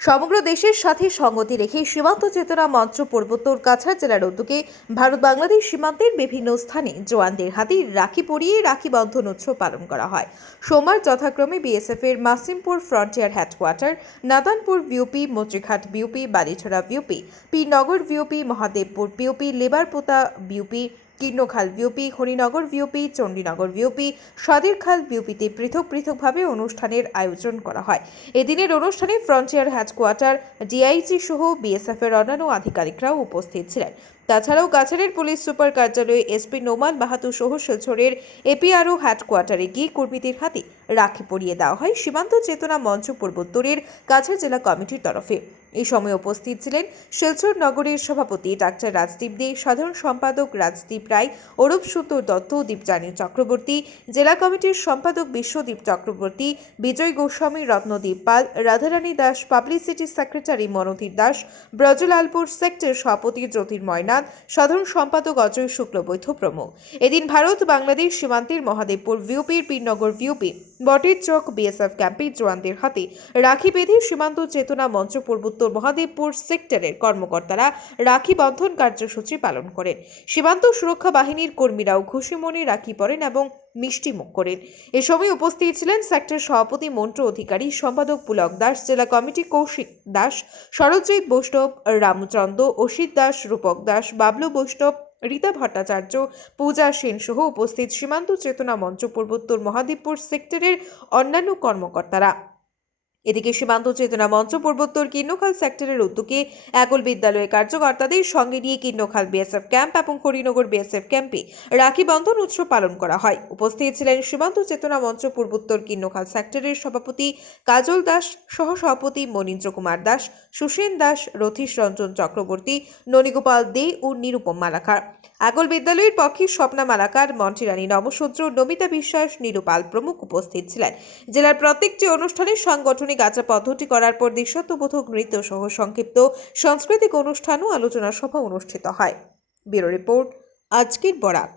সমগ্র দেশের সাথে সংগতি রেখে সীমান্ত চেতনা মঞ্চ পূর্বোত্তর কাছাড় জেলার উদ্যোগে ভারত বাংলাদেশ সীমান্তের বিভিন্ন স্থানে জওয়ানদের হাতে রাখি পরিয়ে রাখি বন্ধন উৎসব পালন করা হয়। সোমবার যথাক্রমে বিএসএফ এর মাসিমপুর ফ্রন্টিয়ার হেডকোয়ার্টার, নাদানপুর ভিওপি, মচিঘাট ভিওপি, বালিছড়া ভিওপি, পি নগর ভিওপি, মহাদেবপুর ভিওপি, লেবারপোতা ভিওপি, কীর্ণখাল ভিওপি, হরিনগর ভিওপি, চণ্ডীনগর ভিওপি, সাদিরখাল ভিওপিতে পৃথক পৃথকভাবে অনুষ্ঠানের আয়োজন করা হয়। এদিনের অনুষ্ঠানে ফ্রন্টিয়ার হেডকোয়ার্টার, ডিআইজি সহ বিএসএফ এর অন্যান্য আধিকারিকরাও উপস্থিত ছিলেন। তাছাড়াও কাছাড়ের পুলিশ সুপার কার্যালয়ে এসপি নোমান বাহাদুর সহ শিলচরের এপিআরও হেডকোয়ার্টারে গিয়ে কর্মীদের হাতে রাখি পরিয়ে দেওয়া হয় সীমান্ত চেতনা মঞ্চ পূর্বোত্তরের কাছাড় জেলা কমিটির তরফে। এই সময় উপস্থিত ছিলেন শিলচর নগরের সভাপতি ডাক্তার রাজদীপ দে, সাধারণ সম্পাদক রাজদীপ রায়, অরূপ সুন্দর দত্ত, দীপজানী চক্রবর্তী, জেলা কমিটির সম্পাদক Biswadeep Chakraborty, Bijoy Goswami, Ratnadeep Pal, Radharani Das, publicity secretary Manodhir Das, Brajalalpur sector সভাপতি জ্যোতির্ময় নাথ, সাধারণ সম্পাদক অজয় শুক্লবৈদ্য প্রমুখ। এদিন ভারত বাংলাদেশ সীমান্তের মহাদেবপুর ভিওপির, পীরনগর ভিওপি, বটের চক বিএসএফ ক্যাম্পে জওয়ানদের হাতে রাখি বেঁধে সীমান্ত চেতনা মঞ্চ পূর্বোত্তর মহাদেবপুর সেক্টরের কর্মকর্তারা রাখি বন্ধন কার্যসূচি পালন করেন। সীমান্ত সুরক্ষা বাহিনীর কর্মীরাও খুশি মনে রাখি পরেন এবং মিষ্টি মুখ করেন। এ সময় উপস্থিত ছিলেন সেক্টর সভাপতি মন্ত্র অধিকারী, সম্পাদক পুলক দাস, জেলা কমিটি কৌশিক দাস, শরৎজিৎ বৈষ্ণব, রামচন্দ্র, অসিত দাস, রূপক দাস, বাবলু বৈষ্ণব, রীতা ভট্টাচার্য, পূজা সেন সহ উপস্থিত সীমান্ত চেতনা মঞ্চ পূর্বোত্তর মহাদেবপুর সেক্টরের অন্যান্য কর্মকর্তারা। এদিকে সীমান্ত চেতনা মঞ্চ পূর্বোত্তর কীর্ণখাল সেক্টরের উদ্যোগে একল বিদ্যালয়ের কার্যকর্তাদের সঙ্গে নিয়ে কীর্ণখাল বিএসএফ ক্যাম্প এবং হরিনগর বিএসএফ ক্যাম্পে রাখি বন্ধন উৎসব পালন করা হয়। উপস্থিত ছিলেন সীমান্ত চেতনা মঞ্চ পূর্বোত্তর কীর্ণখাল সেক্টরের সভাপতি কাজল দাস, সহসভাপতি মনীন্দ্র কুমার দাস, সুসেন দাস, রথীশ রঞ্জন চক্রবর্তী, ননীগোপাল দে ও নিরুপম মালাকার। একল বিদ্যালয়ের পক্ষে স্বপ্না মালাকার, মন্টিরানী নমশূদ্র, নমিতা বিশ্বাস, নিরুপাল প্রমুখ উপস্থিত ছিলেন। জেলার প্রত্যেকটি অনুষ্ঠানে সাংগঠনিক আচার পদ্ধতি করার পর দেশাত্মবোধক নৃত্য সহ সংক্ষিপ্ত সাংস্কৃতিক অনুষ্ঠান ও আলোচনা সভা অনুষ্ঠিত হয়। ব্যুরো রিপোর্ট, আজকের বরাক।